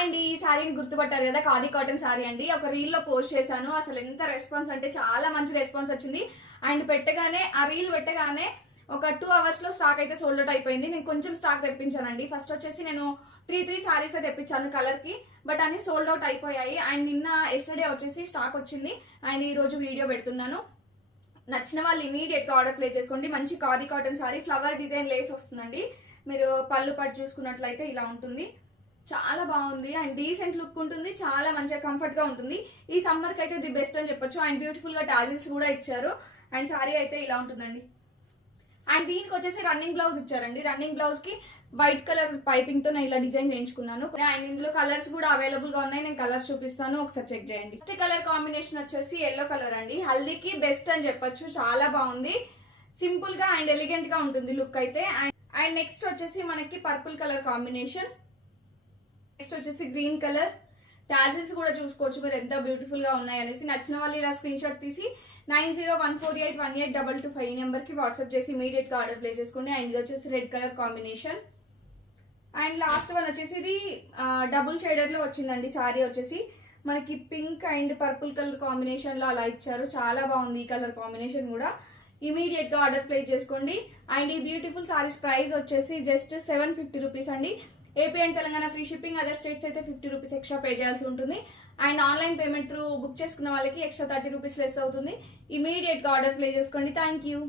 And ఈ శారీని గుర్తుపట్టారు కదా, ఖాదీ కాటన్ శారీ అండి. ఒక రీల్ లో పోస్ట్ చేశాను, అసలు ఎంత రెస్పాన్స్ అంటే చాలా మంచి రెస్పాన్స్ వచ్చింది. అండ్ పెట్టగానే ఆ రీల్ పెట్టగానే ఒక 2 hours లో స్టాక్ అయితే సోల్డ్ అవుట్ అయిపోయింది. నేను కొంచెం స్టాక్ తెప్పించానండి. ఫస్ట్ వచ్చేసి నేను 3 సారీస్ తెప్పించాను కలర్ కి, బట్ అన్ని సోల్డ్ అవుట్ అయిపోయాయి. అండ్ నిన్న ఎస్టర్డే వచ్చేసి స్టాక్ వచ్చింది. అండ్ ఈ రోజు వీడియో పెడుతున్నాను. నచ్చిన వాళ్ళు ఇమీడియట్ గా ఆర్డర్ ప్లేస్ చేసుకోండి. మంచి khadi cotton sari, flower design lace వస్తుందండి. మీరు పళ్ళు పట్టు చూసుకున్నట్లయితే ఇలా ఉంటుంది, చాలా బాగుంది. అండ్ డీసెంట్ లుక్ ఉంటుంది, చాలా మంచిగా కంఫర్ట్ గా ఉంటుంది. ఈ సమ్మర్ కి అయితే ది బెస్ట్ అని చెప్పొచ్చు. అండ్ బ్యూటిఫుల్ గా టాజిల్స్ కూడా ఇచ్చారు. అండ్ సారీ అయితే ఇలా ఉంటుందండి. అండ్ దీనికి వచ్చేసి రన్నింగ్ బ్లౌజ్ ఇచ్చారండి. రన్నింగ్ బ్లౌజ్ కి వైట్ కలర్ పైపింగ్ తో నేను ఇలా డిజైన్ చేయించుకున్నాను. అండ్ ఇందులో కలర్స్ కూడా అవైలబుల్ గా ఉన్నాయి, నేను కలర్స్ చూపిస్తాను, ఒకసారి చెక్ చేయండి. ఫస్ట్ కలర్ కాంబినేషన్ వచ్చేసి ఎల్లో కలర్ అండి. హల్దీకి బెస్ట్ అని చెప్పొచ్చు, చాలా బాగుంది. సింపుల్ గా అండ్ ఎలిగెంట్ గా ఉంటుంది లుక్ అయితే. అండ్ నెక్స్ట్ వచ్చేసి మనకి పర్పుల్ కలర్ కాంబినేషన్. నెక్స్ట్ వచ్చేసి గ్రీన్ కలర్. టాజిల్స్ కూడా చూసుకోవచ్చు మీరు ఎంత బ్యూటిఫుల్ గా ఉన్నాయి అనేసి. నచ్చిన వాళ్ళు ఇలా స్క్రీన్ షాట్ తీసి 9014818225 ఈ నెంబర్ కి వాట్సాప్ చేసి ఇమీడియట్ గా ఆర్డర్ ప్లేస్ చేసుకోండి. అండ్ ఇది వచ్చేసి red colour combination. And last one వచ్చేసి ఇది డబుల్ షేడర్ లో వచ్చిందండి. సారీ వచ్చేసి మనకి pink and purple colour combination లో అలా ఇచ్చారు, చాలా బాగుంది ఈ కలర్ కాంబినేషన్ కూడా. ఇమీడియట్ గా ఆర్డర్ ప్లేస్ చేసుకోండి. అండ్ ఈ బ్యూటిఫుల్ సారీస్ ప్రైస్ వచ్చేసి జస్ట్ 750 రూపీస్ అండి. AP and Telangana free shipping, other states అయితే 50 రూపీస్ ఎక్స్ట్రా పే చేయాల్సి ఉంటుంది. And online payment through book చేసుకున్న వాళ్ళకి ఎక్స్ట్రా 30 రూపీస్ లెస్ అవుతుంది. ఇమీడియట్ గా ఆర్డర్ ప్లేస్ చేసుకోండి. Thank you.